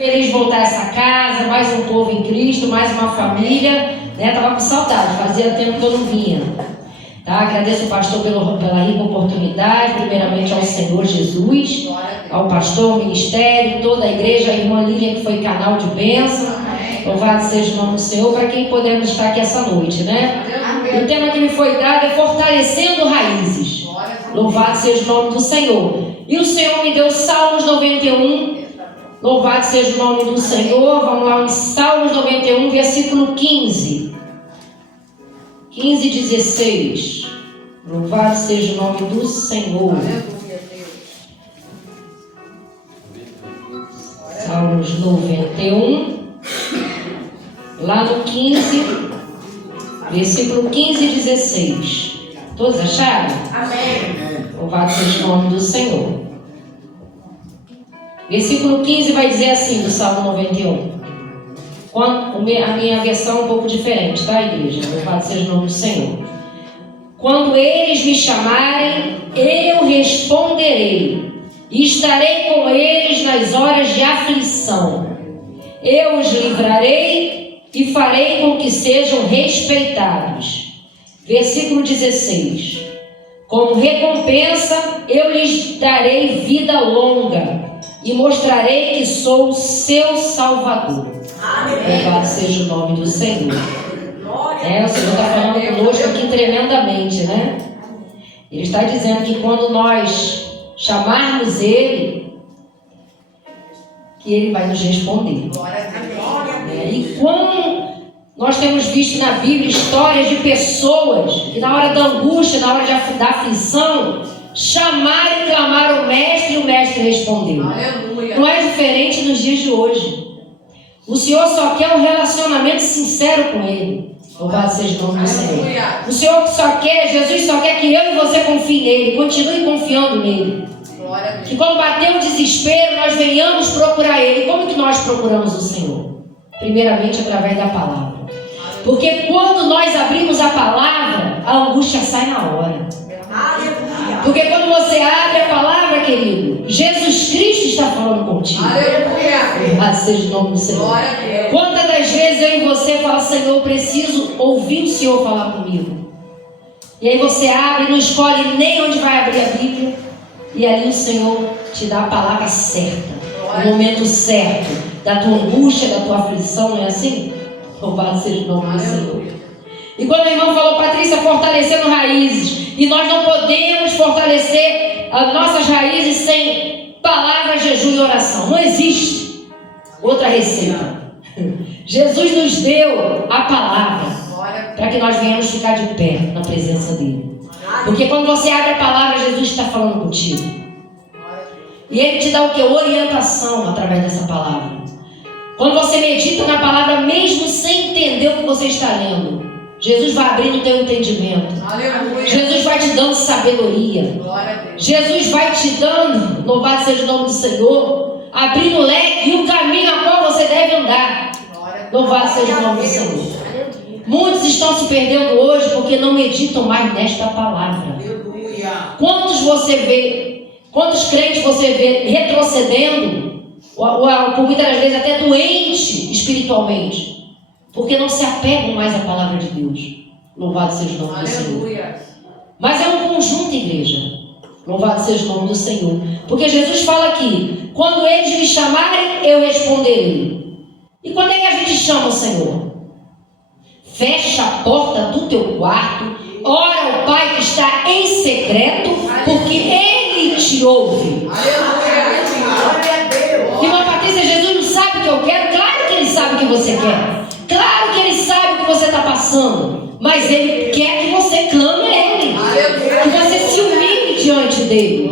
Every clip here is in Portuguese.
Feliz de voltar a essa casa, mais um povo em Cristo, mais uma família, né? Tava com saudade, fazia tempo que eu não vinha. Tá? Agradeço ao pastor pela rica oportunidade, primeiramente ao Senhor Jesus, ao pastor, ao ministério, toda a igreja, a irmã Lília, que foi canal de bênção. Louvado seja o nome do Senhor, para quem podemos estar aqui essa noite, né? E o tema que me foi dado é fortalecendo raízes. Louvado seja o nome do Senhor. E o Senhor me deu Salmos 91. Louvado seja o nome do Senhor. Vamos lá, em Salmos 91, versículo 15. 15 e 16. Louvado seja o nome do Senhor. Salmos 91. Lá no 15, versículo 15 e 16. Todos acharam? Amém. Louvado seja o nome do Senhor. Versículo 15 vai dizer assim, do Salmo 91. A minha versão é um pouco diferente, tá, igreja? Louvado seja o nome do Senhor. Quando eles me chamarem, eu responderei. E estarei com eles nas horas de aflição. Eu os livrarei e farei com que sejam respeitados. Versículo 16. Como recompensa, eu lhes darei vida longa e mostrarei que sou o seu Salvador. Louvado seja o nome do Senhor. O Senhor está falando conosco aqui tremendamente, né? Ele está dizendo que quando nós chamarmos Ele, que Ele vai nos responder. E como nós temos visto na Bíblia histórias de pessoas que na hora da angústia, na hora da aflição, chamaram e clamaram o Mestre e o Mestre respondeu. Aleluia. Não é diferente nos dias de hoje. O Senhor só quer um relacionamento sincero com Ele. Louvado seja o nome do Senhor. O Senhor só quer, Jesus só quer que eu e você confie nele, continue confiando nele. Que quando bater o desespero, nós venhamos procurar Ele. Como que nós procuramos o Senhor? Primeiramente através da palavra. Porque quando nós abrimos a palavra, a angústia sai na hora. Porque quando você abre a palavra, querido, Jesus Cristo está falando contigo. Louvado seja o nome do Senhor. Quantas das vezes eu e você fala, Senhor, eu preciso ouvir o Senhor falar comigo. E aí você abre, não escolhe nem onde vai abrir a Bíblia. E ali o Senhor te dá a palavra certa, no momento certo, da tua angústia, da tua aflição, não é assim? Louvado seja o nome do Senhor. E quando a irmã falou, Patrícia, fortalecendo raízes, e nós não podemos fortalecer as nossas raízes sem palavra, jejum e oração. Não existe outra receita. Jesus nos deu a palavra para que nós venhamos ficar de pé na presença dele. Porque quando você abre a palavra, Jesus está falando contigo. E Ele te dá o que? Orientação através dessa palavra. Quando você medita na palavra, mesmo sem entender o que você está lendo, Jesus vai abrindo o teu entendimento. Aleluia. Jesus vai te dando sabedoria. Jesus vai te dando, louvado seja o nome do Senhor, abrindo o leque e o caminho a qual você deve andar. Louvado seja o nome do Senhor. Muitos estão se perdendo hoje porque não meditam mais nesta palavra. Quantos você vê, quantos crentes você vê retrocedendo, ou por muitas vezes até doente espiritualmente, porque não se apegam mais à palavra de Deus. Louvado seja o nome do Senhor. Mas é um conjunto, igreja. Louvado seja o nome do Senhor. Porque Jesus fala aqui, quando eles me chamarem, eu responderei. E quando é que a gente chama o Senhor? Fecha a porta do teu quarto, ora ao Pai que está em secreto, porque Ele te ouve. Irmã Patrícia, Jesus não sabe o que eu quero? Claro que Ele sabe o que você quer. Claro que Ele sabe o que você está passando. Mas Ele quer que você clame a Ele. Que você se humilhe diante dEle.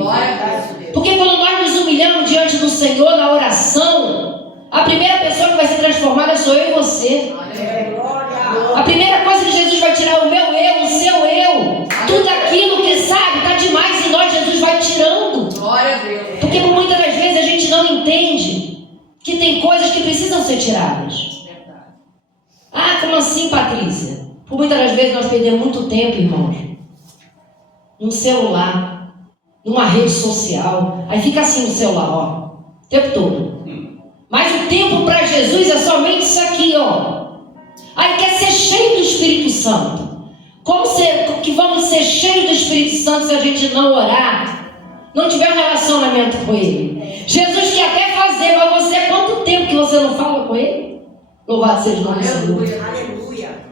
Porque quando nós nos humilhamos diante do Senhor na oração, a primeira pessoa que vai ser transformada sou eu e você. A primeira coisa que Jesus vai tirar é o meu eu, o seu eu. Tudo aquilo que sabe está demais em nós, Jesus vai tirando. Porque por muitas das vezes a gente não entende que tem coisas que precisam ser tiradas. Ah, como assim, Patrícia? Por muitas das vezes nós perdemos muito tempo, irmãos, num celular, numa rede social. Aí fica assim no celular, ó, o tempo todo. Mas o tempo para Jesus é somente isso aqui, ó. Aí quer ser cheio do Espírito Santo. Como que vamos ser cheios do Espírito Santo se a gente não orar, não tiver um relacionamento com Ele? Jesus quer até fazer, mas você, quanto tempo que você não fala com Ele? Louvado seja o nome do Senhor. Aleluia.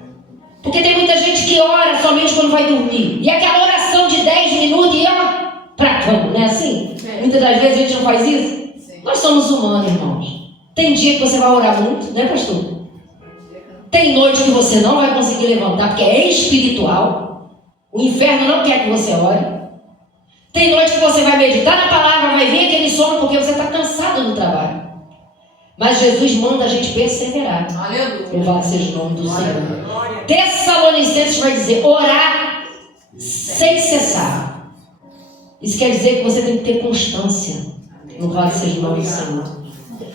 Porque tem muita gente que ora somente quando vai dormir. E aquela oração de 10 minutos e ó, pra cama, não é assim? Muitas das vezes a gente não faz isso. Nós somos humanos, irmãos. Tem dia que você vai orar muito, né, pastor? Tem noite que você não vai conseguir levantar, porque é espiritual. O inferno não quer que você ore. Tem noite que você vai meditar na palavra, vai vir aquele sono porque você está cansado do trabalho. Mas Jesus manda a gente perseverar. Louvado seja o nome do Senhor. Tessalonicenses vai dizer, orar sem cessar. Isso quer dizer que você tem que ter constância. Louvado seja o nome do Senhor.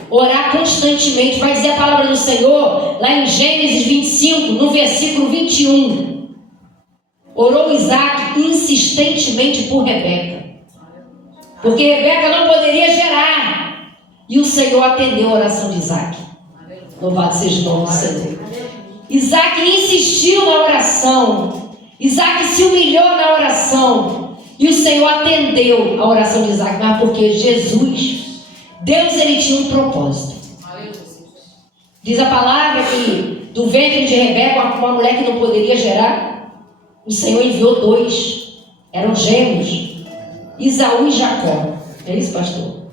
Orar constantemente, vai dizer a palavra do Senhor, lá em Gênesis 25, no versículo 21. Orou Isaac insistentemente por Rebeca. Porque Rebeca não poderia gerar. E o Senhor atendeu a oração de Isaac. Louvado seja o nome do Senhor. Isaac insistiu na oração. Isaac se humilhou na oração. E o Senhor atendeu a oração de Isaac. Mas porque Jesus... Deus, ele tinha um propósito. Diz a palavra que do ventre de Rebeca, uma mulher que não poderia gerar, o Senhor enviou 2. Eram gêmeos, Isaú e Jacó. É isso, pastor?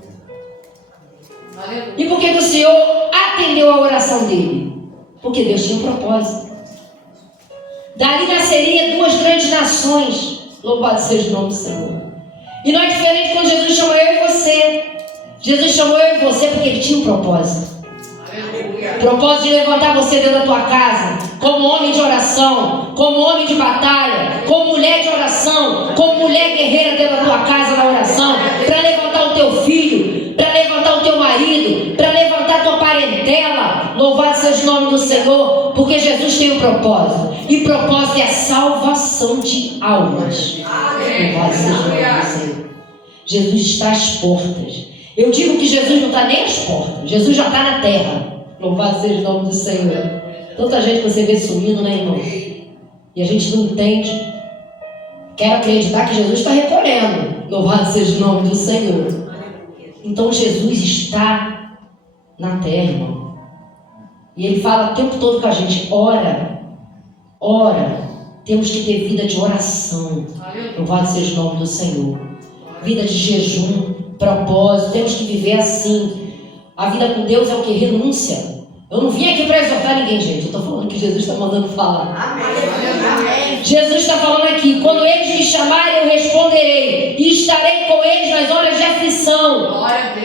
E por que o Senhor atendeu a oração dele? Porque Deus tinha um propósito. Dali nasceria 2 grandes nações. Louvado seja o nome do Senhor. E não é diferente quando Jesus chamou eu e você. Jesus chamou eu e você porque Ele tinha um propósito. Propósito de levantar você dentro da tua casa como homem de oração, como homem de batalha, como mulher de oração, como mulher guerreira dentro da tua casa na oração, para levantar o teu filho, para levantar o teu marido, para levantar a tua parentela. Louvado seja o nome do Senhor, porque Jesus tem um propósito. E propósito é a salvação de almas. Louvado seja o nome do Senhor. Jesus está às portas. Eu digo que Jesus não está nem às portas. Jesus já está na terra. Louvado seja o nome do Senhor. Tanta gente que você vê sumindo, né, irmão? E a gente não entende. Quero acreditar que Jesus está recolhendo. Louvado seja o nome do Senhor. Então Jesus está na terra, irmão. E Ele fala o tempo todo com a gente. Ora. Ora. Temos que ter vida de oração. Louvado seja o nome do Senhor. Vida de jejum, propósito. Temos que viver assim. A vida com Deus é o que? Renúncia. Eu não vim aqui para exortar ninguém, gente. Eu estou falando que Jesus está mandando falar. Amém. Jesus está falando aqui. Quando eles me chamarem, eu responderei. E estarei com eles nas horas de aflição.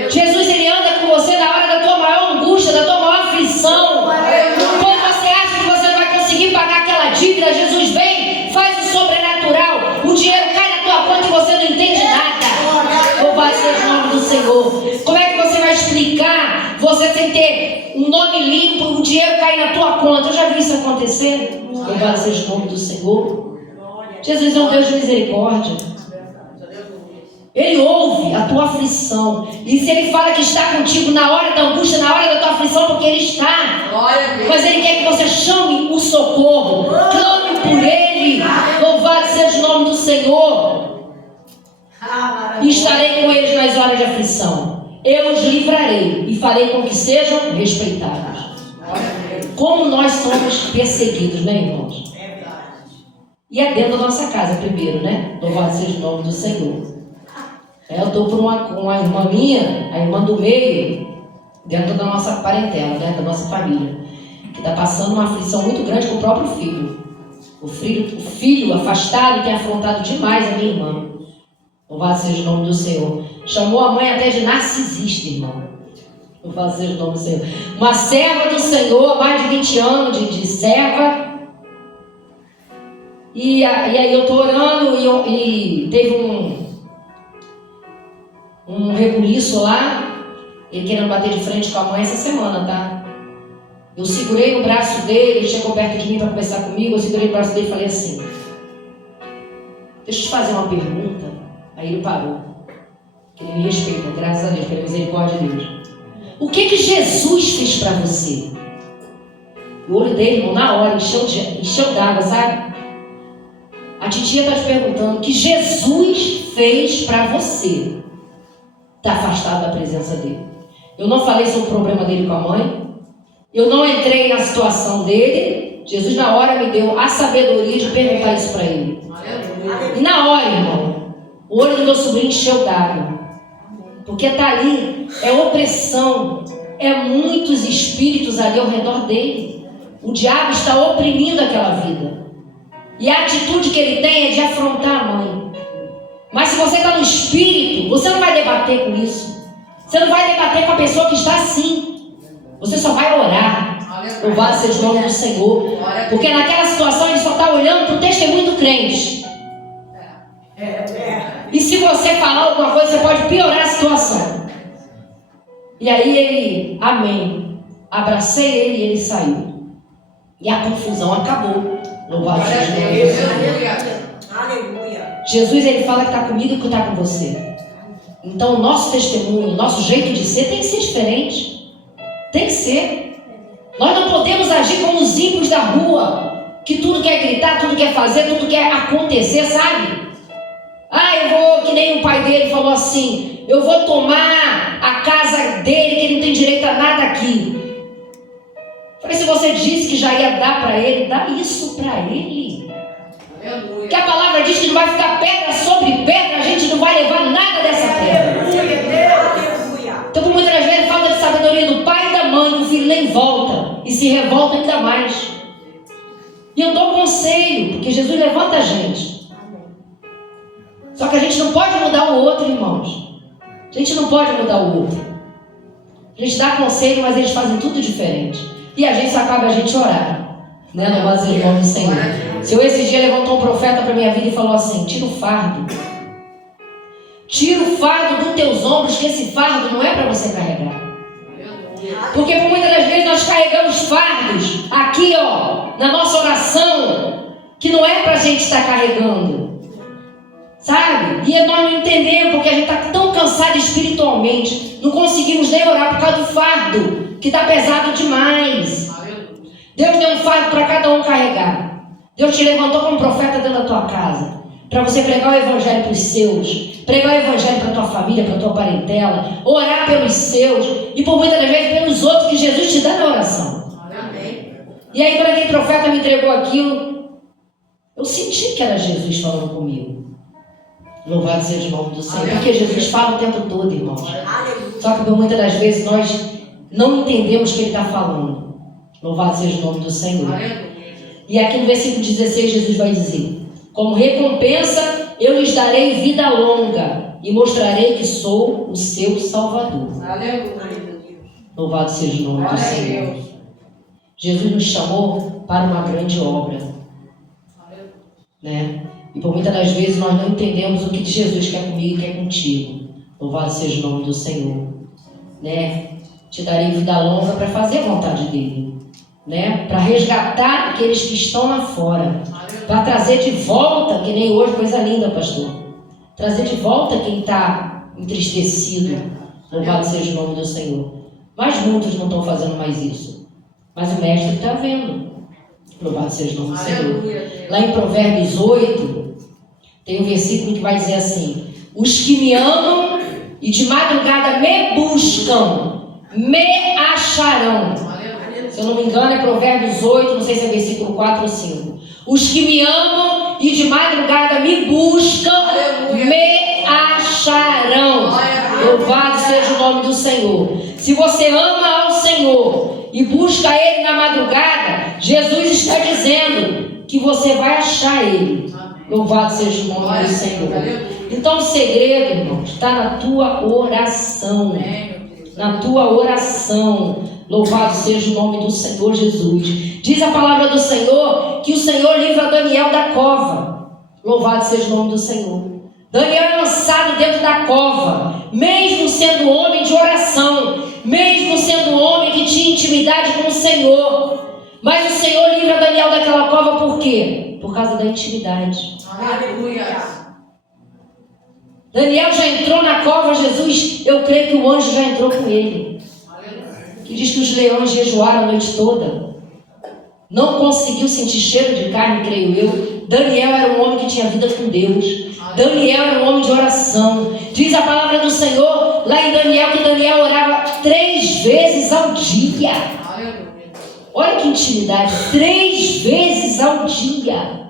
Jesus, Ele anda com você na hora da tua maior angústia, da tua maior aflição. Quando você acha que você não vai conseguir pagar aquela dívida, Jesus vem, faz o sobrenatural. O dinheiro cai na tua conta e você não entende nada. Louvado seja o nome do Senhor. Como é que você vai explicar você sem ter um nome limpo, o dinheiro cair na tua conta? Eu já vi isso acontecer. Louvado seja o nome do Senhor. Jesus é um Deus de misericórdia. Ele ouve a tua aflição. E se Ele fala que está contigo na hora da angústia, na hora da tua aflição, porque Ele está. Mas Ele quer que você chame o socorro. Clame por Ele. Louvado seja o nome do Senhor. E estarei com eles nas horas de aflição. Eu os livrarei e farei com que sejam respeitados. Como nós somos perseguidos, né, irmãos? E é dentro da nossa casa primeiro, né? Louvado seja o nome do Senhor. Eu estou por uma irmã minha, a irmã do meio, dentro da nossa parentela, dentro da nossa família, que está passando uma aflição muito grande com o próprio filho. O filho afastado tem afrontado demais a minha irmã. Louvado seja o nome do Senhor. Chamou a mãe até de narcisista, irmão. Louvado seja o nome do Senhor. Uma serva do Senhor, mais de 20 anos de serva. E aí eu estou orando e teve um rebuliço lá. Ele querendo bater de frente com a mãe essa semana, tá? Eu segurei o braço dele, ele chegou perto de mim para conversar comigo. Eu segurei o braço dele e falei assim: deixa eu te fazer uma pergunta. Aí ele parou. Que ele me respeita, graças a Deus, pela misericórdia de Deus. O que Jesus fez para você? O olho dele, irmão, na hora, encheu d'água, sabe? A titia está te perguntando o que Jesus fez para você. Está afastado da presença dele. Eu não falei sobre o problema dele com a mãe. Eu não entrei na situação dele. Jesus na hora me deu a sabedoria de perguntar isso para ele. E na hora, irmão, o olho do meu sobrinho encheu d'água. Porque está ali, é opressão, é muitos espíritos ali ao redor dele. O diabo está oprimindo aquela vida. E a atitude que ele tem é de afrontar a mãe. Mas se você está no espírito, você não vai debater com isso. Você não vai debater com a pessoa que está assim. Você só vai orar. Louvado seja o nome do Senhor. Porque naquela situação ele só está olhando para o testemunho do crente. E se você falar alguma coisa, você pode piorar a situação. E aí ele, amém. Abracei ele e ele saiu. E a confusão acabou. Louvado seja o nome do Senhor. Aleluia. Jesus, ele fala que está comigo e que está com você. Então o nosso testemunho, o nosso jeito de ser tem que ser diferente. Tem que ser. Nós não podemos agir como os ímpios da rua, que tudo quer gritar, tudo quer fazer, tudo quer acontecer, sabe? Eu vou, que nem o pai dele falou assim, eu vou tomar a casa dele, que ele não tem direito a nada aqui. Falei, se você disse que já ia dar para ele, dá isso para ele. Aleluia. Que a palavra diz que não vai ficar pedra sobre pedra, a gente não vai levar nada dessa pedra. Aleluia. Então, por muitas vezes, falta de sabedoria do pai e da mãe, o filho nem volta e se revolta ainda mais. E eu dou conselho, porque Jesus levanta a gente. Só que a gente não pode mudar o outro, irmãos. A gente não pode mudar o outro. A gente dá conselho, mas eles fazem tudo diferente. E a gente só acaba a gente orar. Né? Louvado seja o nome do Senhor. O Senhor esse dia levantou um profeta para a minha vida e falou assim, tira o fardo. Tira o fardo dos teus ombros, que esse fardo não é para você carregar. Porque por muitas das vezes nós carregamos fardos aqui, na nossa oração, que não é para a gente estar carregando. Sabe? E nós não entendemos, porque a gente está tão cansado espiritualmente, não conseguimos nem orar por causa do fardo, que está pesado demais. Deus deu um fardo para cada um carregar. Deus te levantou como profeta dentro da tua casa, para você pregar o evangelho para os seus, pregar o evangelho para a tua família, para a tua parentela, orar pelos seus, e por muitas das vezes pelos outros que Jesus te dá na oração. E aí quando aquele profeta me entregou aquilo, eu senti que era Jesus falando comigo. Louvado seja o nome do Senhor. Porque Jesus fala o tempo todo, irmãos. Só que por muitas das vezes nós não entendemos o que ele está falando. Louvado seja o nome do Senhor. E aqui no versículo 16 Jesus vai dizer, como recompensa eu lhes darei vida longa e mostrarei que sou o seu Salvador. Louvado seja o nome do Senhor. Jesus nos chamou para uma grande obra. Né? E por muitas das vezes nós não entendemos o que Jesus quer comigo e quer contigo. Louvado seja o nome do Senhor. Né? Te darei vida longa para fazer a vontade dele. Né? Para resgatar aqueles que estão lá fora. Para trazer de volta, que nem hoje, coisa linda, pastor. Trazer de volta quem está entristecido. Louvado seja o nome do Senhor. Mas muitos não estão fazendo mais isso. Mas o mestre está vendo. Louvado seja o nome do Senhor. Lá em Provérbios 8, tem um versículo que vai dizer assim, os que me amam e de madrugada me buscam, me acharão. Se eu não me engano é Provérbios 8, não sei se é versículo 4 ou 5. Os que me amam e de madrugada me buscam, me acharão. Louvado seja o nome do Senhor. Se você ama ao Senhor e busca Ele na madrugada, Jesus está dizendo que você vai achar Ele. Louvado seja o nome do Senhor. Então o segredo, irmãos, está na tua oração. Na tua oração. Louvado seja o nome do Senhor Jesus. Diz a palavra do Senhor que o Senhor livra Daniel da cova. Louvado seja o nome do Senhor. Daniel é lançado dentro da cova, mesmo sendo homem de oração, mesmo sendo homem que tinha intimidade com o Senhor. Mas o Senhor livra Daniel daquela cova por quê? Por causa da intimidade. Aleluia. Daniel já entrou na cova, Jesus, eu creio que o anjo já entrou com ele. E diz que os leões jejuaram a noite toda. Não conseguiu sentir cheiro de carne, creio eu. Daniel era um homem que tinha vida com Deus. Daniel era um homem de oração. Diz a palavra do Senhor lá em Daniel que Daniel orava 3 vezes ao dia. Olha que intimidade, 3 vezes ao dia.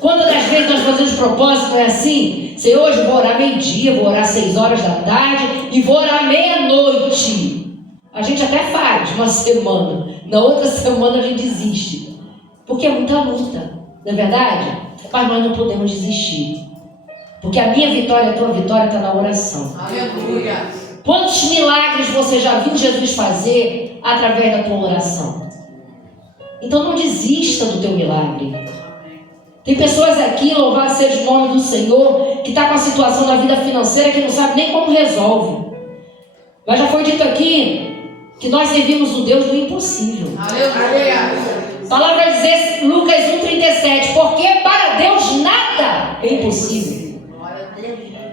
Quantas das vezes nós fazemos propósito, não é assim? Senhor, hoje eu vou orar meio-dia, vou orar 6 horas da tarde e vou orar meia-noite. A gente até faz uma semana, na outra semana a gente desiste. Porque é muita luta, não é verdade? Mas nós não podemos desistir. Porque a minha vitória, a tua vitória está na oração. Aleluia. Quantos milagres você já viu Jesus fazer através da tua oração? Então não desista do teu milagre. Tem pessoas aqui, louvado seja o nome do Senhor, que está com a situação na vida financeira que não sabe nem como resolve. Mas já foi dito aqui que nós servimos o Deus do impossível. Aleluia. A palavra vai dizer, Lucas 1,37, porque para Deus nada é impossível.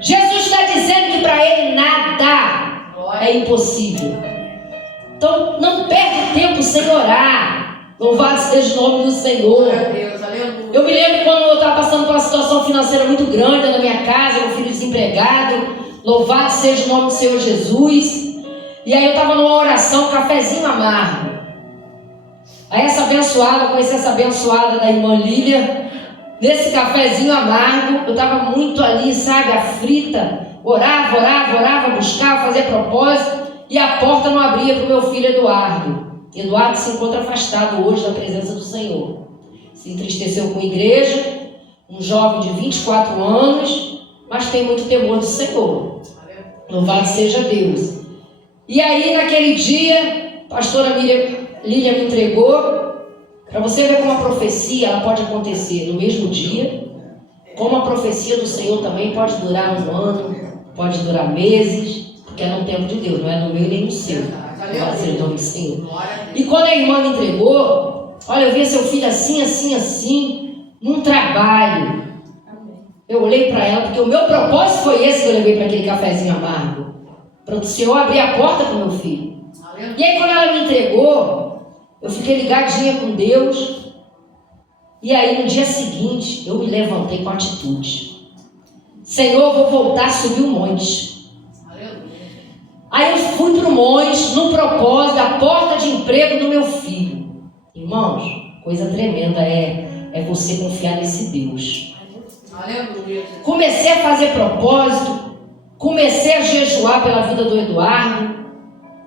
Jesus está dizendo que para Ele nada é impossível. Então não perde tempo sem orar. Louvado seja o nome do Senhor. Eu me lembro quando eu estava passando por uma situação financeira muito grande na minha casa, meu filho desempregado. Louvado seja o nome do Senhor Jesus. E aí eu estava numa oração, um cafezinho amargo. Aí essa abençoada, conheci essa abençoada da irmã Lília. Nesse cafezinho amargo, eu estava muito ali, sabe, aflita. Orava, buscava, fazia propósito. E a porta não abria para o meu filho Eduardo. Eduardo se encontra afastado hoje da presença do Senhor. Se entristeceu com a igreja, um jovem de 24 anos, mas tem muito temor do Senhor. Louvado seja Deus. E aí, naquele dia, a pastora Lília me entregou, para você ver como a profecia ela pode acontecer no mesmo dia, como a profecia do Senhor também pode durar 1 ano, pode durar meses, porque é no tempo de Deus, não é no meu nem no seu. Louvado seja o nome do Senhor. E quando a irmã me entregou, olha, eu vi seu filho assim, num trabalho. Eu olhei para ela, porque o meu propósito foi esse que eu levei para aquele cafezinho amargo. Para o Senhor abrir a porta para o meu filho. E aí quando ela me entregou, eu fiquei ligadinha com Deus. E aí no dia seguinte, eu me levantei com atitude. Senhor, eu vou voltar a subir o monte. Aí eu fui para o monte, no propósito, da porta de emprego do meu filho. Irmãos, coisa tremenda é você confiar nesse Deus. Comecei a fazer propósito, comecei a jejuar pela vida do Eduardo,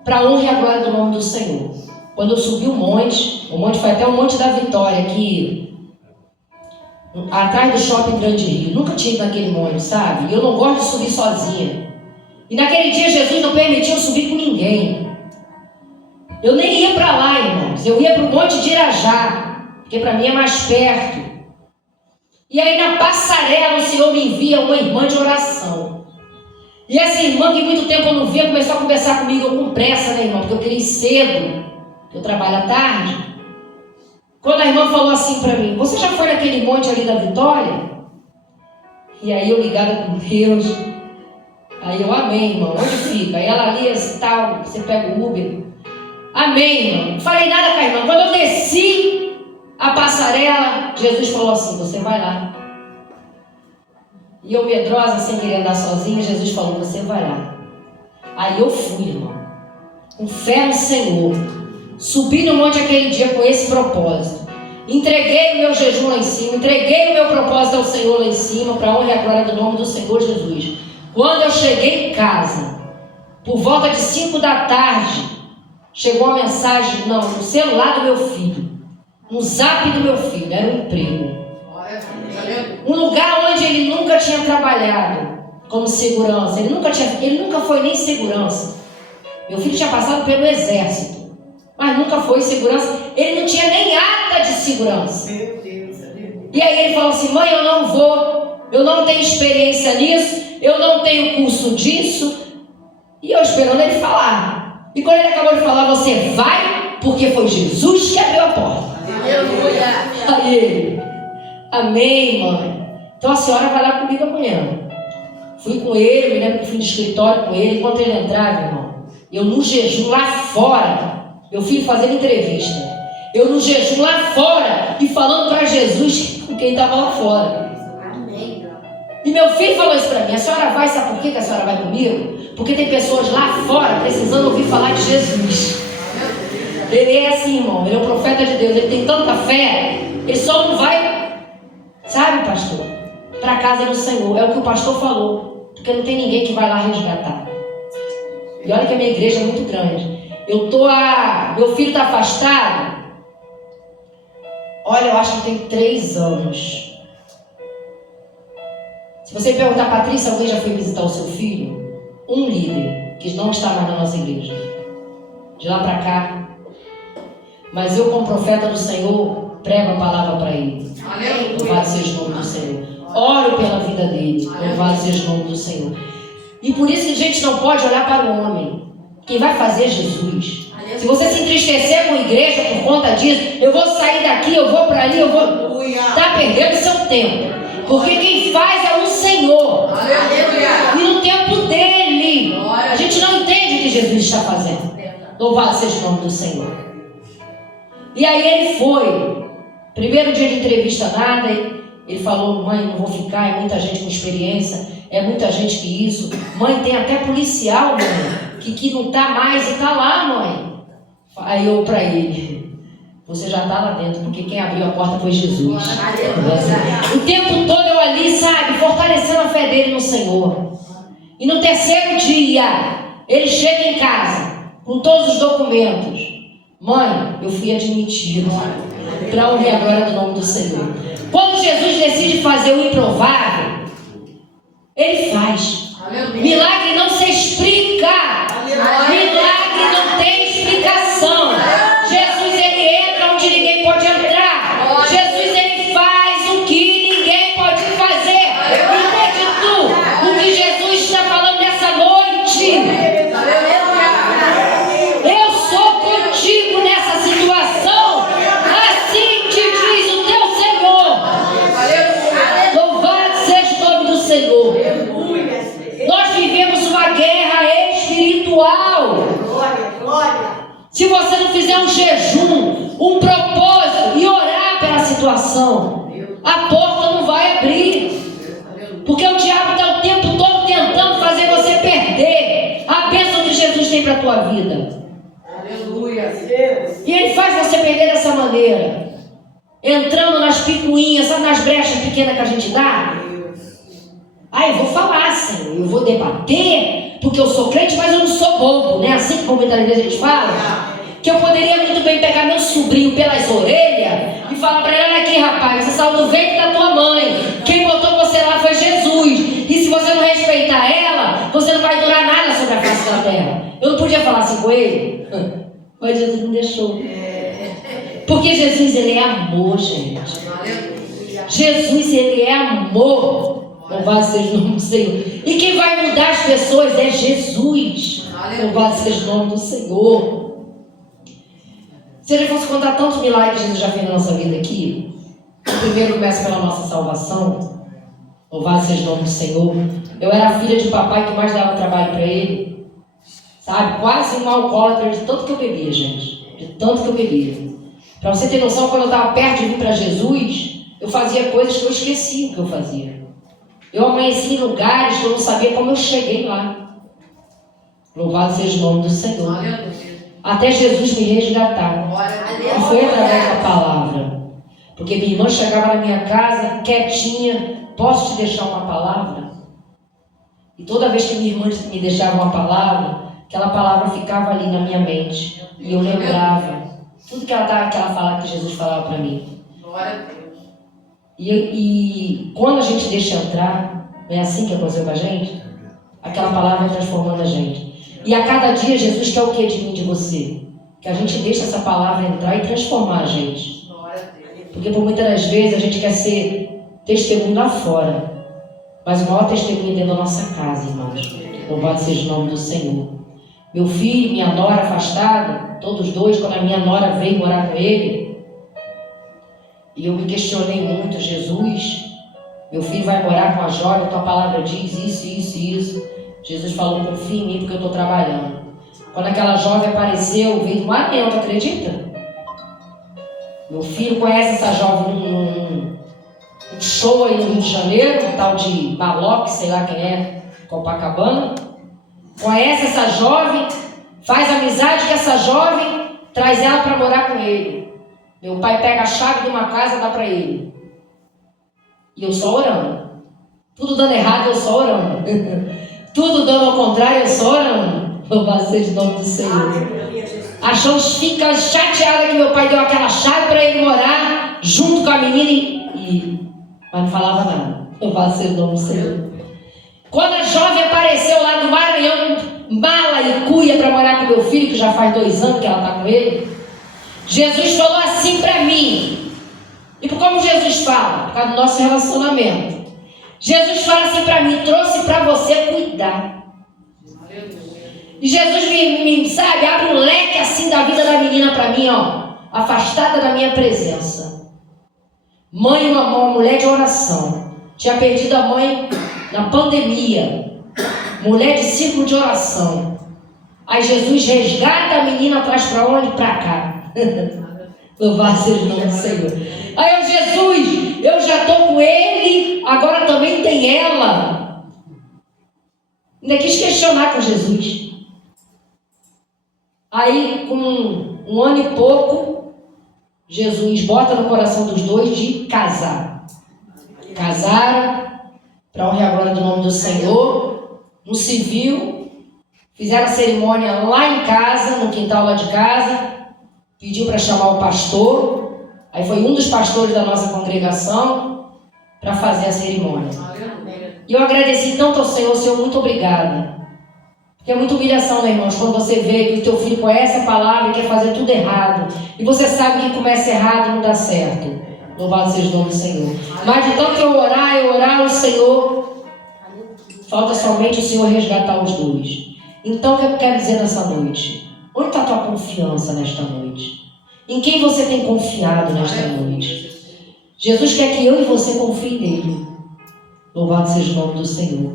para a honra e a glória do nome do Senhor. Quando eu subi o monte foi até o Monte da Vitória, aqui atrás do Shopping Grande Rio. Nunca tinha ido naquele monte, sabe? E eu não gosto de subir sozinha. E naquele dia Jesus não permitiu eu subir com ninguém. Eu nem ia para lá, irmãos. Eu ia para o Monte de Irajá, porque para mim é mais perto. E aí na passarela o Senhor me envia uma irmã de oração. E essa irmã que muito tempo eu não via, começou a conversar comigo, eu com pressa, né, irmão? Porque eu queria ir cedo, eu trabalho à tarde. Quando a irmã falou assim para mim, você já foi naquele monte ali da Vitória? E aí eu ligada com Deus. Aí eu, amém, irmão, onde fica? Aí ela ali, tal, você pega o Uber. Amém, irmão. Não falei nada com a irmã. Quando eu desci a passarela, Jesus falou assim, você vai lá. E eu medrosa, sem querer andar sozinha, Jesus falou, você vai lá. Aí eu fui, irmão, com fé no Senhor. Subi no monte aquele dia com esse propósito. Entreguei o meu jejum lá em cima, entreguei o meu propósito ao Senhor lá em cima, para a honra e a glória do nome do Senhor Jesus. Quando eu cheguei em casa, por volta de 5 da tarde, chegou uma mensagem, no celular do meu filho, no zap do meu filho, era um emprego. Um lugar onde ele nunca tinha trabalhado como segurança, ele nunca foi nem segurança. Meu filho tinha passado pelo exército, mas nunca foi segurança, ele não tinha nem ata de segurança. E aí ele falou assim, mãe, eu não vou, eu não tenho experiência nisso, eu não tenho curso disso. E eu esperando ele falar. E quando ele acabou de falar, você vai, porque foi Jesus que abriu a porta. Aí ele, amém, mãe. Então a senhora vai lá comigo amanhã. Fui com ele, me lembro que fui no escritório com ele. Enquanto ele entrava, irmão, Eu no jejum lá fora, meu filho fazendo entrevista, eu no jejum lá fora e falando para Jesus com quem estava lá fora. E meu filho falou isso para mim: a senhora vai, sabe por que a senhora vai comigo? Porque tem pessoas lá fora precisando ouvir falar de Jesus. Ele é assim, irmão, ele é um profeta de Deus, ele tem tanta fé, ele só não vai, sabe, pastor, para a casa do Senhor. É o que o pastor falou, porque não tem ninguém que vai lá resgatar. E olha que a minha igreja é muito grande. Meu filho está afastado. Olha, eu acho que tem 3 anos. Se você perguntar, Patrícia, alguém já foi visitar o seu filho? Um líder, que não está mais na nossa igreja. De lá para cá. Mas eu, como profeta do Senhor, prego a palavra para ele. Louvado seja o nome do Senhor. Oro pela vida dele. Louvado seja o nome do Senhor. E por isso que a gente não pode olhar para o homem. Quem vai fazer é Jesus. Se você se entristecer com a igreja por conta disso, eu vou sair daqui, eu vou para ali, eu vou... Está perdendo seu tempo. Porque quem faz é o Senhor. E no tempo dele. A gente não entende o que Jesus está fazendo. Louvado seja o nome do Senhor. E aí ele foi. Primeiro dia de entrevista, nada. Ele falou: mãe, não vou ficar. É muita gente com experiência. É muita gente que isso. Mãe, tem até policial, mãe, que não está mais e está lá, mãe. Aí eu para ele: você já está lá dentro, porque quem abriu a porta foi Jesus. O tempo todo eu ali, sabe, fortalecendo a fé dele no Senhor. E no terceiro dia, ele chega em casa, com todos os documentos. Mãe, eu fui admitido para honrar a glória do nome do Senhor. Quando Jesus decide fazer o improvável, ele faz. Milagre não se explica. Milagre não tem explicação. Jesus, ele entra onde ninguém pode entrar. Jesus, ele faz o que ninguém pode fazer. Acredito o que Jesus está falando nessa noite. Eu sou contigo nessa situação. Assim te diz o teu Senhor. Louvado seja o nome do Senhor. Nós vivemos uma guerra espiritual. Se você não fizer um jejum, um propósito e orar pela situação, a porta não vai abrir. Porque o diabo está o tempo todo tentando fazer você perder a bênção que Jesus tem para a tua vida. E ele faz você perder dessa maneira, entrando nas picuinhas, sabe, nas brechas pequenas que a gente dá. Eu vou falar, Senhor, eu vou debater, porque eu sou crente, mas eu não sou bobo, né? Assim que momentário a gente fala, que eu poderia muito bem pegar meu sobrinho pelas orelhas e falar para ele: olha aqui, rapaz, você saiu do ventre da tua mãe, quem botou você lá foi Jesus, e se você não respeitar ela, você não vai durar nada sobre a face da terra. Eu não podia falar assim com ele, mas Jesus não deixou. Porque Jesus, ele é amor, gente. Jesus, ele é amor. Louvado seja o nome do Senhor. E quem vai mudar as pessoas é Jesus. Louvado seja o nome do Senhor. Se ele fosse contar tantos milagres que Jesus já fez na nossa vida aqui, o primeiro começa pela nossa salvação. Louvado seja o nome do Senhor. Eu era a filha de papai que mais dava trabalho para ele. Sabe? Quase um alcoólatra de tanto que eu bebia, gente. De tanto que eu bebia. Para você ter noção, quando eu estava perto de vir para Jesus, eu fazia coisas que eu esqueci o que eu fazia. Eu amanheci em lugares que eu não sabia como eu cheguei lá. Louvado seja o nome do Senhor. Até Jesus me resgatar. E foi através da palavra. Porque minha irmã chegava na minha casa quietinha: posso te deixar uma palavra? E toda vez que minha irmã me deixava uma palavra, aquela palavra ficava ali na minha mente. E eu lembrava tudo que ela falava, que Jesus falava para mim. E quando a gente deixa entrar, não é assim que aconteceu com a gente? Aquela palavra vai transformando a gente. E a cada dia Jesus quer o que de mim, de você? Que a gente deixe essa palavra entrar e transformar a gente. Porque por muitas das vezes a gente quer ser testemunho lá fora, mas o maior testemunho é dentro da nossa casa, irmãos. Louvado seja o nome do Senhor. Meu filho, minha nora afastada, todos dois, quando a minha nora veio morar com ele, e eu me questionei muito: Jesus, meu filho vai morar com a Jóia, tua palavra diz isso, isso e isso. Jesus falou: confia em mim, porque eu estou trabalhando. Quando aquela jovem apareceu, veio do Maranhão, tu acredita? Meu filho conhece essa jovem num show aí no Rio de Janeiro, um tal de Maloc, sei lá quem é, Copacabana. Conhece essa jovem, faz amizade com essa jovem, traz ela para morar com ele. Meu pai pega a chave de uma casa e dá para ele. E eu só orando. Tudo dando errado, eu só orando. Tudo dando ao contrário, eu só orando. Louvado seja o nome do Senhor. A Jones fica chateada que meu pai deu aquela chave para ele morar junto com a menina mas não falava nada. Louvado seja o nome do Senhor. Quando a jovem apareceu lá do Maranhão, mala e cuia para morar com meu filho, que já faz 2 anos que ela está com ele, Jesus falou assim para mim. E como Jesus fala? Por causa do nosso relacionamento. Jesus fala assim para mim: trouxe para você cuidar. E Jesus sabe, abre um leque assim da vida da menina para mim, ó, afastada da minha presença. Mãe, uma mulher de oração. Tinha perdido a mãe na pandemia. Mulher de círculo de oração. Aí Jesus resgata a menina, traz para onde? Para cá. Louvado seja o nome do Senhor. Aí eu, Jesus, eu já estou com ele, agora também tem ela. Ainda quis questionar com Jesus. Aí, com 1 ano e pouco, Jesus bota no coração dos dois de casar. Casaram, para honrar a glória do nome do Senhor, no civil, fizeram a cerimônia lá em casa, no quintal lá de casa, pediu para chamar o pastor, aí foi um dos pastores da nossa congregação para fazer a cerimônia. E eu agradeci tanto ao Senhor, muito obrigada. Porque é muita humilhação, né, irmãos? Quando você vê que o teu filho conhece a palavra e quer fazer tudo errado. E você sabe que começa errado não dá certo. Louvado seja o nome do Senhor. Mas de tanto eu orar o Senhor, falta somente o Senhor resgatar os dois. Então, o que eu quero dizer nessa noite? Onde está a tua confiança nesta noite? Em quem você tem confiado nesta noite? Jesus quer que eu e você confie nele. Louvado seja o nome do Senhor.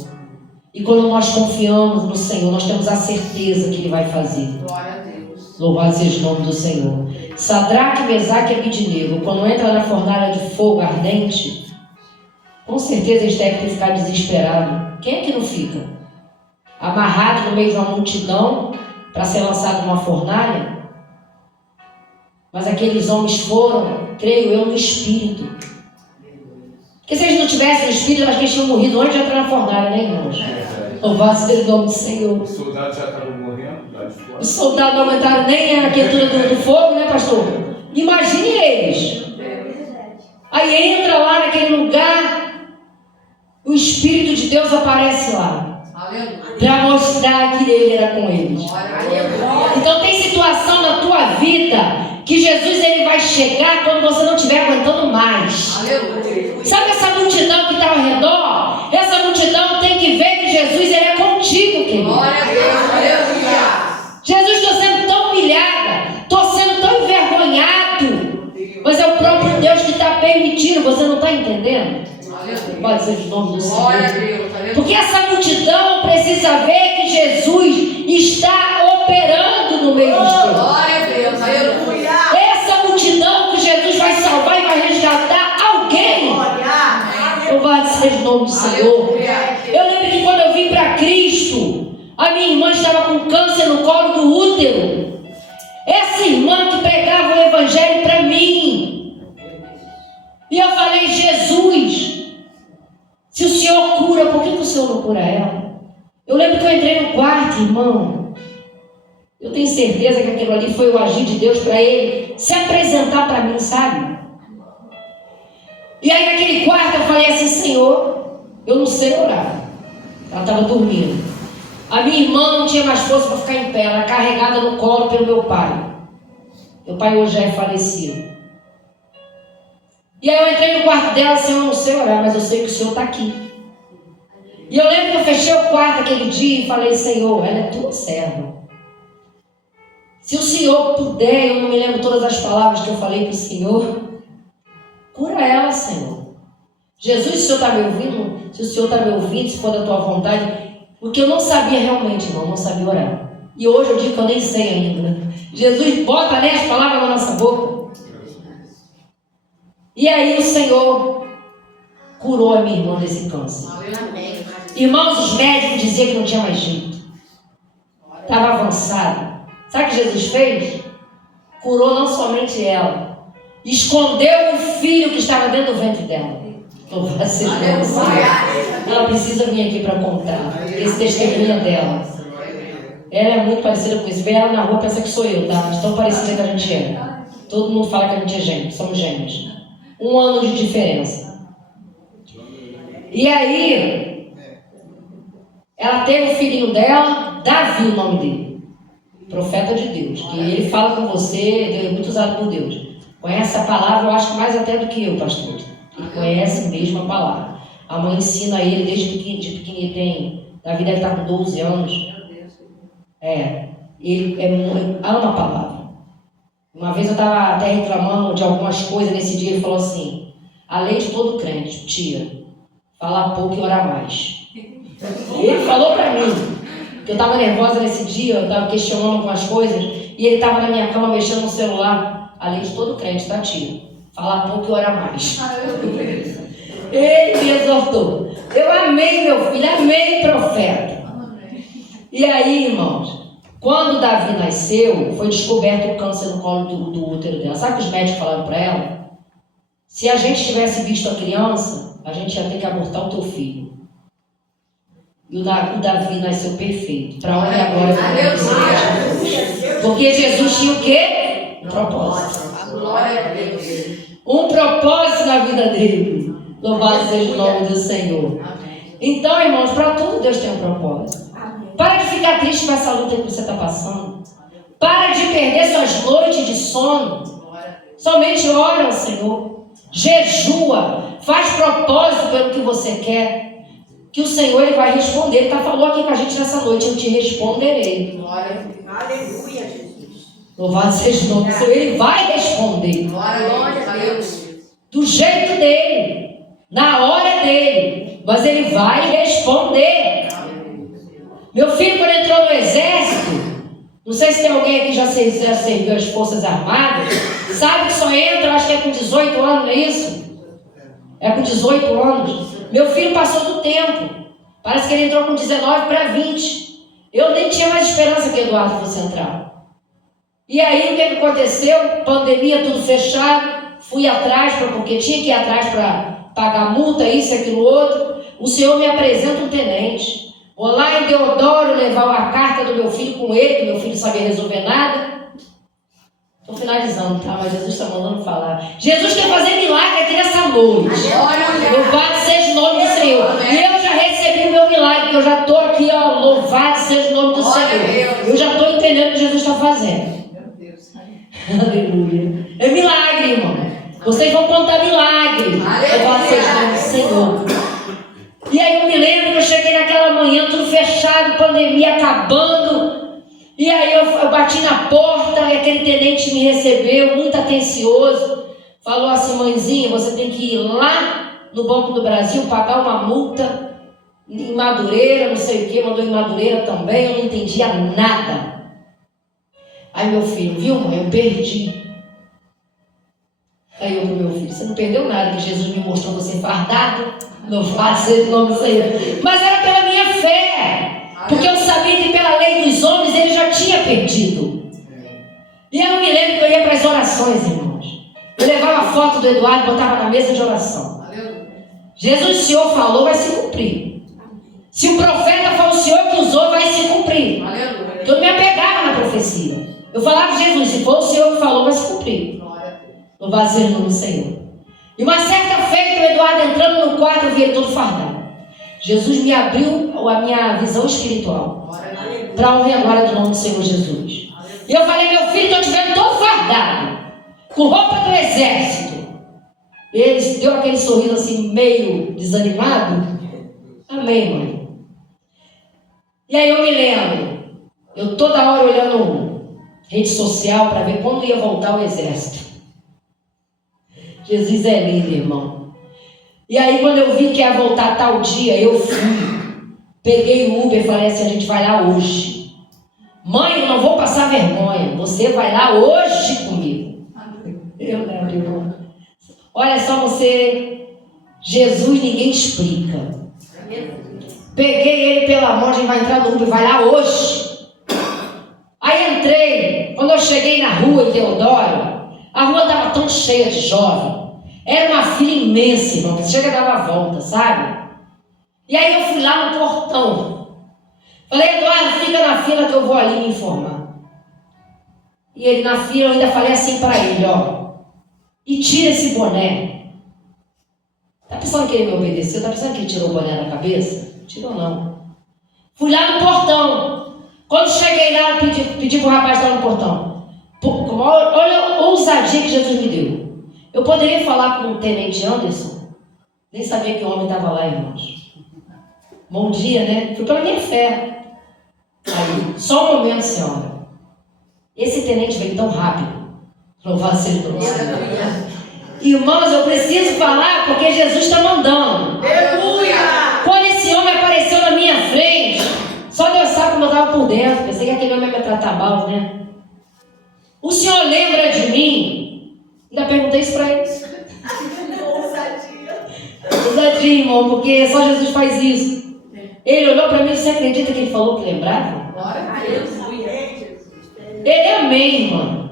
E quando nós confiamos no Senhor, nós temos a certeza que Ele vai fazer. Glória a Deus. Louvado seja o nome do Senhor. Sadraque, Mesaque e Abednego, quando entra na fornalha de fogo ardente, com certeza eles devem ter ficado desesperados. Quem é que não fica? Amarrado no meio de uma multidão para ser lançado numa fornalha? Mas aqueles homens foram, creio eu, no Espírito. Porque se eles não tivessem no Espírito, eu acho que eles tinham morrido antes de entrar na fornalha, né, irmãos? Louvado seja o nome do Senhor. Os soldados já estavam morrendo lá de fora. Os soldados não aguentaram nem a quentura do fogo, né, pastor? Imagine eles. Aí entra lá naquele lugar, o Espírito de Deus aparece lá. Para mostrar que Ele era com eles. Então tem situação na tua vida que Jesus ele vai chegar quando você não estiver aguentando mais. Sabe essa multidão que está ao redor? Essa multidão tem que ver que Jesus ele é contigo, querido. Jesus, estou sendo tão humilhada, estou sendo tão envergonhado, mas é o próprio Deus que está permitindo. Você não está entendendo? Pode ser o nome do Senhor. Porque essa multidão precisa ver que Jesus está operando no meio dos teus. Essa multidão que Jesus vai salvar e vai resgatar alguém. Louvado seja o nome do Senhor. Eu lembro que quando eu vim para Cristo, a minha irmã estava com câncer no colo do útero. Essa irmã que pregava o evangelho para mim. E eu falei: Jesus, se o Senhor cura, por que o Senhor não cura ela? Eu lembro que eu entrei no quarto, irmão. Eu tenho certeza que aquilo ali foi o agir de Deus para ele se apresentar para mim, sabe? E aí naquele quarto eu falei assim: Senhor, eu não sei orar. Ela estava dormindo. A minha irmã não tinha mais força para ficar em pé, ela carregada no colo pelo meu pai. Meu pai hoje já é falecido. E aí eu entrei no quarto dela: Senhor, eu não sei orar, mas eu sei que o Senhor está aqui. E eu lembro que eu fechei o quarto aquele dia e falei: Senhor, ela é tua serva. Se o Senhor puder, eu não me lembro todas as palavras que eu falei para o Senhor, cura ela, Senhor. Jesus, se o Senhor está me ouvindo, se o Senhor está me ouvindo, se for da tua vontade, porque eu não sabia realmente, irmão, não sabia orar. E hoje eu digo que eu nem sei ainda. Jesus bota as palavras na nossa boca. E aí o Senhor curou a minha irmã desse câncer. Irmãos, os médicos diziam que não tinha mais jeito. Estava avançado. Sabe o que Jesus fez? Curou não somente ela, escondeu o filho que estava dentro do ventre dela. Louvado seja o Senhor. Ela precisa vir aqui para contar. Esse testemunho é dela. Ela é muito parecida com isso. Vê ela na rua, pensa que sou eu, tá? De tão parecida que a gente é. Todo mundo fala que a gente é gêmeo, somos gêmeos. 1 ano de diferença. E aí, ela teve o filhinho dela, Davi, o nome dele. Profeta de Deus. Que ele fala com você, Deus é muito usado por Deus. Conhece a palavra, eu acho que mais até do que eu, pastor. Ele conhece mesmo a palavra. A mãe ensina ele desde pequenininho, tem. Davi deve estar com 12 anos. Ele ama a palavra. Uma vez eu estava até reclamando de algumas coisas nesse dia, ele falou assim: a lei de todo crente, tia, fala pouco e ora mais. Ele falou para mim, que eu estava nervosa nesse dia, eu estava questionando algumas coisas, e ele estava na minha cama mexendo no celular. A lei de todo crente, tá, tia? Fala pouco e ora mais. Ele me exortou. Eu amei meu filho, amei profeta. E aí, irmãos, quando Davi nasceu, foi descoberto o câncer no colo do útero dela. Sabe o que os médicos falaram para ela? Se a gente tivesse visto a criança, a gente ia ter que abortar o teu filho. E o Davi nasceu perfeito. Para onde agora? Porque Jesus tinha o quê? Um propósito. Um propósito na vida dele. Louvado seja o nome do Senhor. Então, irmãos, para tudo Deus tem um propósito. Para de ficar triste com essa luta que você está passando. Para de perder suas noites de sono. Somente ora ao Senhor. Jejua. Faz propósito pelo que você quer. Que o Senhor ele vai responder. Ele falou aqui com a gente nessa noite. Eu te responderei. Aleluia, Jesus. Louvado seja o nome do Senhor. Ele vai responder. Glória a Deus. Do jeito dele. Na hora dele. Mas ele vai responder. Meu filho, quando entrou no exército, não sei se tem alguém aqui que já serviu as Forças Armadas, sabe que só entra, acho que é com 18 anos, não é isso? É com 18 anos. Meu filho passou do tempo. Parece que ele entrou com 19 para 20. Eu nem tinha mais esperança que Eduardo fosse entrar. E aí, o que aconteceu? Pandemia, tudo fechado. Fui atrás, porque tinha que ir atrás para pagar multa, isso, aquilo, outro. O Senhor me apresenta um tenente. Vou lá em Deodoro levar a carta do meu filho com ele, que meu filho não sabia resolver nada. Estou finalizando, tá? Mas Jesus está mandando falar. Jesus quer fazer milagre aqui nessa noite. Louvado seja o nome do Senhor. E eu já recebi o meu milagre, porque eu já estou aqui, ó. Louvado seja o nome do Senhor. Eu já estou entendendo o que Jesus está fazendo. Aleluia. É milagre, irmão. Vocês vão contar milagre. Louvado seja o nome do Senhor. E aí eu me lembro que eu cheguei naquela manhã, tudo fechado, pandemia acabando. E aí eu bati na porta e aquele tenente me recebeu, muito atencioso. Falou assim: mãezinha, você tem que ir lá no Banco do Brasil pagar uma multa em Madureira, não sei o que, mandou em Madureira também, eu não entendia nada. Aí meu filho, viu mãe, eu perdi. Aí eu pro meu filho: você não perdeu nada, que Jesus me mostrou você fardado. Louvado seja o nome do Senhor. Mas era pela minha fé. Porque eu sabia que pela lei dos homens ele já tinha perdido. E eu me lembro que eu ia para as orações, irmãos. Eu levava a foto do Eduardo e botava na mesa de oração. Jesus, o Senhor falou, vai se cumprir. Se o profeta foi o Senhor que usou, vai se cumprir. Eu não me apegava na profecia. Eu falava: Jesus, se for o Senhor que falou, vai se cumprir. Louvado seja o nome do Senhor. E uma certa feita, o Eduardo entrando no quarto, eu vi ele todo fardado. Jesus me abriu a minha visão espiritual. Para honra e glória do nome do Senhor Jesus. E eu falei: meu filho, estou te vendo todo fardado, com roupa do exército. Ele deu aquele sorriso assim, meio desanimado. Amém, mãe. E aí eu me lembro, eu toda hora olhando rede social para ver quando ia voltar o exército. Jesus é lindo, irmão. E aí quando eu vi que ia voltar tal dia, eu fui. Peguei o Uber e falei assim: a gente vai lá hoje. Mãe, eu não vou passar vergonha. Você vai lá hoje comigo. Eu lembro, irmão. Olha só você. Jesus ninguém explica. Peguei ele pela mão, a gente vai entrar no Uber, vai lá hoje. Aí entrei. Quando eu cheguei na rua em Teodoro, a rua estava tão cheia de jovem. Era uma fila imensa, irmão, que chega a dar uma volta, sabe? E aí eu fui lá no portão. Falei, Eduardo, fica na fila que eu vou ali me informar. E ele na fila, eu ainda falei assim para ele, ó. E tira esse boné. Tá pensando que ele me obedeceu? Tá pensando que ele tirou o boné da cabeça? Tirou não. Fui lá no portão. Quando cheguei lá, eu pedi pro rapaz estar no portão. Olha a ousadia que Jesus me deu. Eu poderia falar com o tenente Anderson. Nem sabia que o homem estava lá, irmãos. Bom dia, né? Foi pela minha fé. Aí, só um momento, senhora. Esse tenente veio tão rápido. Louvado seja o Senhor. Irmãos, eu preciso falar porque Jesus está mandando. Aleluia! Quando esse homem apareceu na minha frente, só Deus sabe como eu estava por dentro. Pensei que aquele homem ia me tratar mal, né? O senhor lembra de mim? Ainda perguntei isso para ele. Ousadia, irmão, porque só Jesus faz isso. Ele olhou para mim e você acredita que ele falou que lembrava? Glória a Deus. Ele é amém, irmão.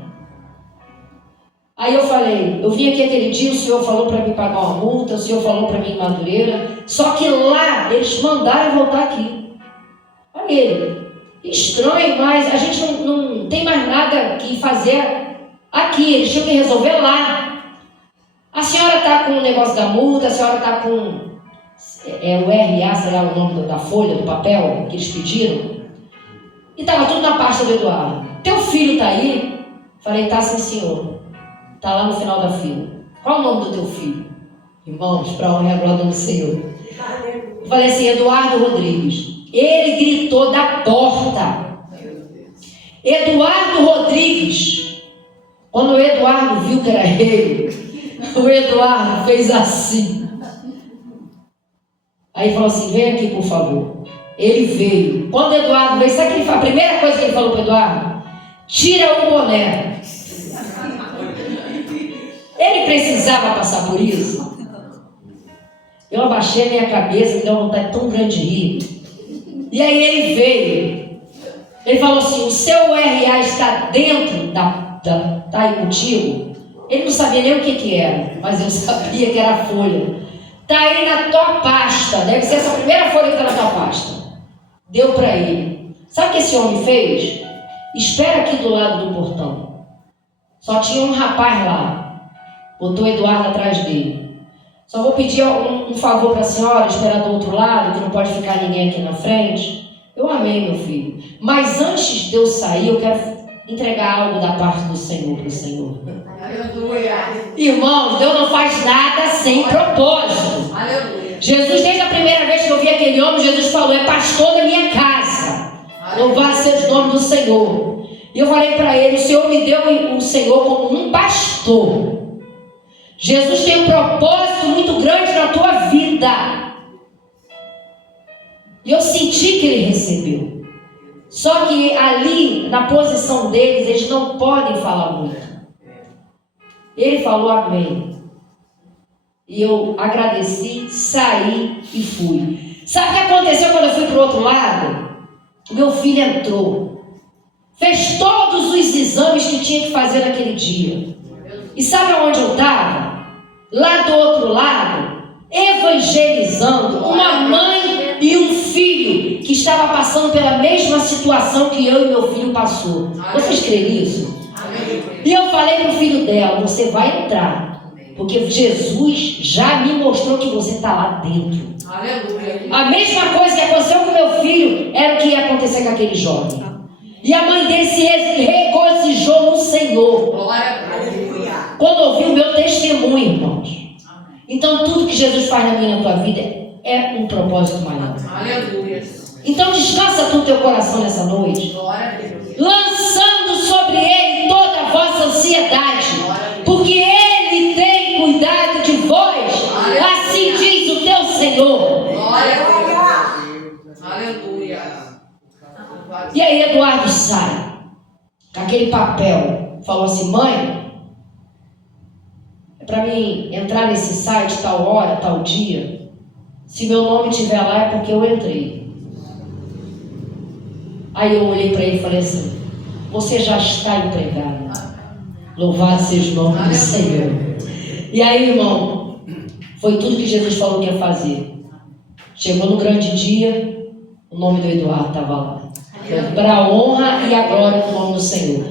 Aí eu falei, eu vim aqui aquele dia, o senhor falou para mim pagar uma multa, o senhor falou para mim em Madureira, só que lá eles mandaram voltar aqui. Olha ele, estranho, mas a gente não tem mais nada que fazer aqui, eles tinham que resolver lá. A senhora está com o negócio da multa, a senhora está com o RA, sei lá o nome da folha, do papel que eles pediram. E estava tudo na pasta do Eduardo. Teu filho está aí? Falei, tá sim, senhor. Está lá no final da fila. Qual o nome do teu filho? Irmãos, para honra e a glória do Senhor. Eu falei assim, Eduardo Rodrigues. Ele gritou da porta. Eduardo Rodrigues. Quando o Eduardo viu que era ele, o Eduardo fez assim. Aí falou assim, vem aqui por favor. Ele veio. Quando o Eduardo veio, sabe o que ele falou? A primeira coisa que ele falou para o Eduardo? Tira o boné. Ele precisava passar por isso? Eu abaixei a minha cabeça, me deu uma vontade tão grande de rir. E aí ele veio. Ele falou assim, o seu RA está dentro tá aí contigo? Ele não sabia nem o que era, mas eu sabia que era a folha. Está aí na tua pasta, deve ser essa primeira folha que está na tua pasta. Deu para ele. Sabe o que esse homem fez? Espera aqui do lado do portão. Só tinha um rapaz lá. Botou o Eduardo atrás dele. Só vou pedir um favor para a senhora, esperar do outro lado, que não pode ficar ninguém aqui na frente. Eu amei, meu filho. Mas antes de eu sair, eu quero entregar algo da parte do Senhor para o Senhor. Aleluia! Irmãos, Deus não faz nada sem propósito. Aleluia! Jesus, desde a primeira vez que eu vi aquele homem, Jesus falou, é pastor da minha casa. Louvado seja o nome do Senhor. E eu falei para ele, o Senhor me deu o Senhor como um pastor. Jesus tem um propósito muito grande na tua vida. E eu senti que ele recebeu. Só que ali, na posição deles, eles não podem falar muito. Ele falou amém. E eu agradeci, saí e fui. Sabe o que aconteceu quando eu fui para o outro lado? Meu filho entrou. Fez todos os exames que tinha que fazer naquele dia. E sabe aonde eu estava? Lá do outro lado, evangelizando uma mãe e um filho que estava passando pela mesma situação que eu e meu filho passou. Vocês creem nisso? E eu falei para o filho dela, você vai entrar, porque Jesus já me mostrou que você está lá dentro. Aleluia! A mesma coisa que aconteceu com meu filho era o que ia acontecer com aquele jovem. E a mãe dele se regozijou no Senhor. Glória a Deus! Quando ouviu o meu testemunho, irmãos. Então tudo que Jesus faz na minha e na tua vida é um propósito maior. Aleluia! Então descansa tu teu coração nessa noite. Glória a Deus! Lançando sobre ele toda a vossa ansiedade. Porque ele tem cuidado de vós. Assim diz o teu Senhor. Glória a Deus! Aleluia! E aí Eduardo sai. aquele papel, falou assim: mãe, é para mim entrar nesse site tal hora, tal dia. Se meu nome estiver lá é porque eu entrei. Aí eu olhei para ele e falei assim: você já está empregado. Louvado seja o nome do Senhor. E aí, irmão, foi tudo que Jesus falou que ia fazer. Chegou no grande dia, o nome do Eduardo estava lá. Para a honra e a glória do nome do Senhor.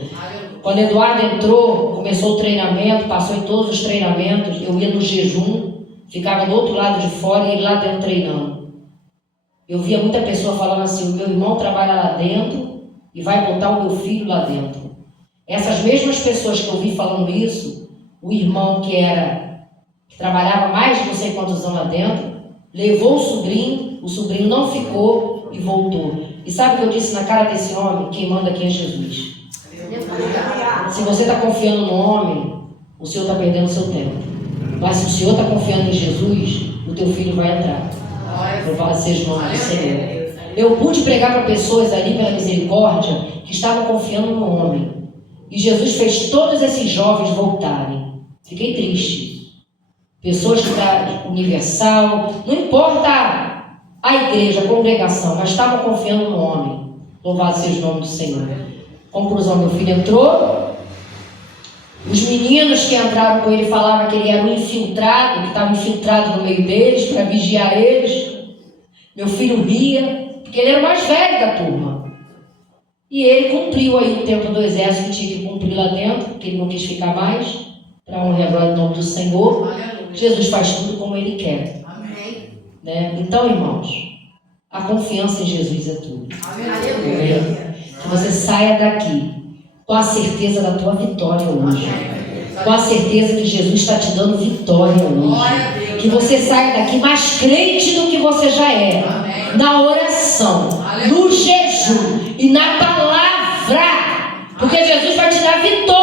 Quando Eduardo entrou, começou o treinamento, passou em todos os treinamentos, eu ia no jejum, ficava do outro lado de fora e ele lá dentro treinando. Eu via muita pessoa falando assim: o meu irmão trabalha lá dentro e vai botar o meu filho lá dentro. Essas mesmas pessoas que eu vi falando isso, o irmão que trabalhava mais de não sei quantos anos lá dentro, levou o sobrinho não ficou e voltou. E sabe o que eu disse na cara desse homem? Quem manda aqui é Jesus. Se você está confiando no homem, o Senhor está perdendo o seu tempo. Mas se o Senhor está confiando em Jesus, o teu filho vai entrar. Louvado seja o nome do Senhor. Eu pude pregar para pessoas ali pela misericórdia que estavam confiando no homem. E Jesus fez todos esses jovens voltarem. Fiquei triste. Pessoas que da Universal, não importa a igreja, a congregação, mas estavam confiando no homem. Louvado seja o nome do Senhor. Conclusão: meu filho entrou. Os meninos que entraram com ele falavam que ele era um infiltrado, que estava infiltrado no meio deles para vigiar eles. Meu filho ria, porque ele era o mais velho da turma. E ele cumpriu aí o tempo do exército que tinha que cumprir lá dentro, porque ele não quis ficar mais, para honrar a glória do nome do Senhor. Jesus faz tudo como Ele quer. Amém. Né? Então, irmãos, a confiança em Jesus é tudo. Amém. Que você saia daqui com a certeza da tua vitória hoje. Com a certeza que Jesus está te dando vitória hoje. Que você saia daqui mais crente do que você já é. Na oração, no jejum e na palavra. Porque Jesus vai te dar vitória.